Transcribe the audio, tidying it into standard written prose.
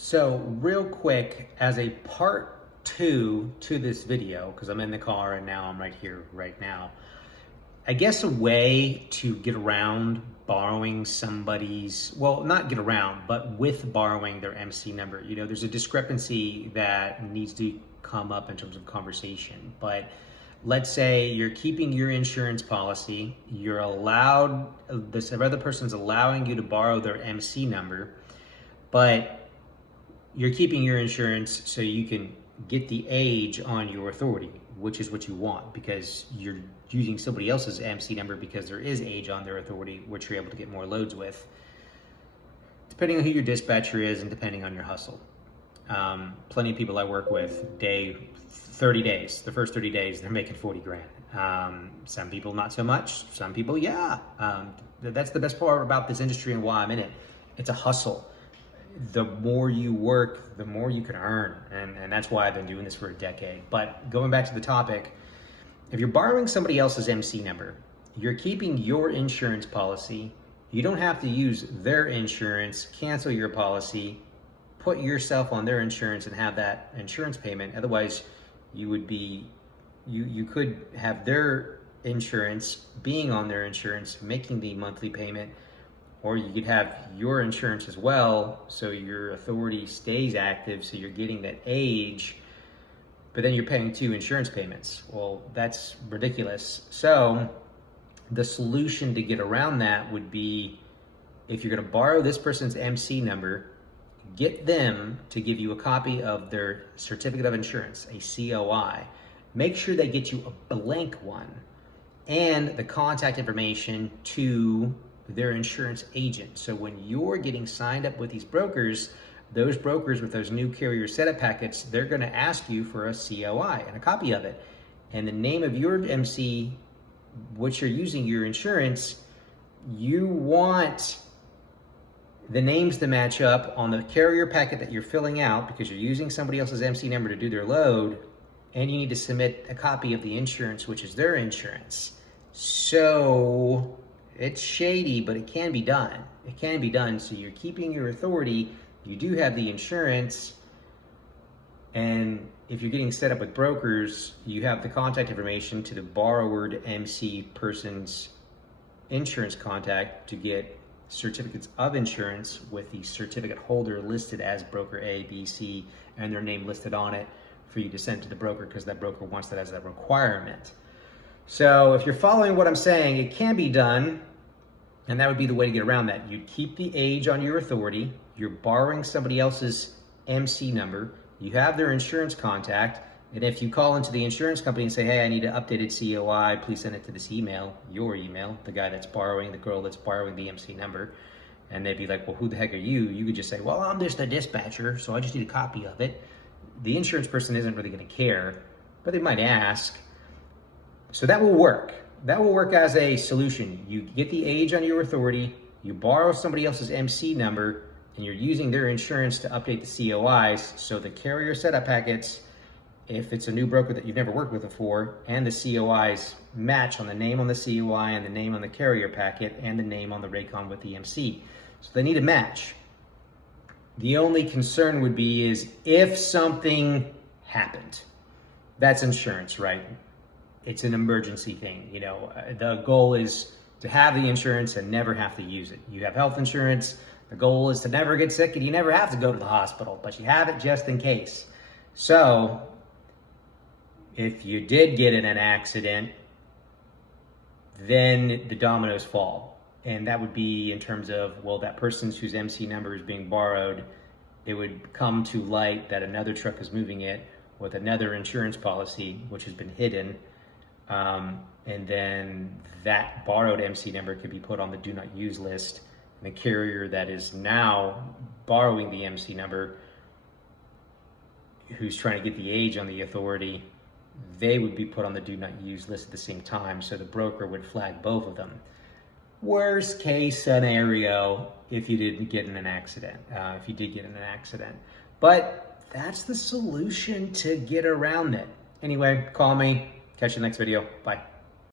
So real quick, as a part two to this video, because I'm in the car and now I'm right here, right now, I guess a way to get around borrowing somebody's, well, not get around, but with borrowing their MC number. You know, there's a discrepancy that needs to come up in terms of conversation. But let's say you're keeping your insurance policy, you're allowed, this other person's allowing you to borrow their MC number, but you're keeping your insurance so you can get the age on your authority, which is what you want, because you're using somebody else's MC number because there is age on their authority, which you're able to get more loads with, depending on who your dispatcher is and depending on your hustle. Plenty of people I work with, 30 days, the first 30 days, they're making 40 grand. Some people not so much, some people, yeah. That's the best part about this industry and why I'm in it. It's a hustle. The more you work, the more you can earn. And that's why I've been doing this for a decade. But going back to the topic, if you're borrowing somebody else's MC number, you're keeping your insurance policy. You don't have to use their insurance, cancel your policy, put yourself on their insurance and have that insurance payment. Otherwise, you would be, you could have their insurance being on their insurance, making the monthly payment, or you could have your insurance as well, so your authority stays active, so you're getting that age, but then you're paying 2 insurance payments. Well, that's ridiculous. So the solution to get around that would be, if you're gonna borrow this person's MC number, get them to give you a copy of their certificate of insurance, a COI. Make sure they get you a blank one and the contact information to their insurance agent. So when you're getting signed up with these brokers, those brokers with those new carrier setup packets, they're gonna ask you for a COI and a copy of it. And the name of your MC, which you're using your insurance, you want the names to match up on the carrier packet that you're filling out because you're using somebody else's MC number to do their load, and you need to submit a copy of the insurance, which is their insurance. So it's shady, but it can be done. It can be done. So you're keeping your authority, you do have the insurance, and if you're getting set up with brokers, you have the contact information to the borrowered MC person's insurance contact to get certificates of insurance with the certificate holder listed as broker A, B, C, and their name listed on it for you to send to the broker, because that broker wants that as a requirement. So if you're following what I'm saying, it can be done. And that would be the way to get around that. You'd keep the age on your authority. You're borrowing somebody else's MC number. You have their insurance contact. And if you call into the insurance company and say, hey, I need an updated COI, please send it to this email, your email, the guy that's borrowing, the girl that's borrowing the MC number. And they'd be like, well, who the heck are you? You could just say, well, I'm just a dispatcher, so I just need a copy of it. The insurance person isn't really gonna care, but they might ask. So that will work. That will work as a solution. You get the age on your authority, you borrow somebody else's MC number, and you're using their insurance to update the COIs, so the carrier setup packets, if it's a new broker that you've never worked with before, and the COIs match on the name on the COI and the name on the carrier packet and the name on the Raycon with the MC. So they need to match. The only concern would be is if something happened. That's insurance, right? It's an emergency thing. You know, the goal is to have the insurance and never have to use it. You have health insurance. The goal is to never get sick and you never have to go to the hospital, but you have it just in case. So if you did get in an accident, then the dominoes fall. And that would be in terms of, well, that person whose MC number is being borrowed, it would come to light that another truck is moving it with another insurance policy, which has been hidden. And then that borrowed MC number could be put on the do not use list. And the carrier that is now borrowing the MC number, who's trying to get the age on the authority, they would be put on the do not use list at the same time. So the broker would flag both of them. Worst case scenario, if you didn't get in an accident, if you did get in an accident. But that's the solution to get around it. Anyway, call me. Catch you in the next video. Bye.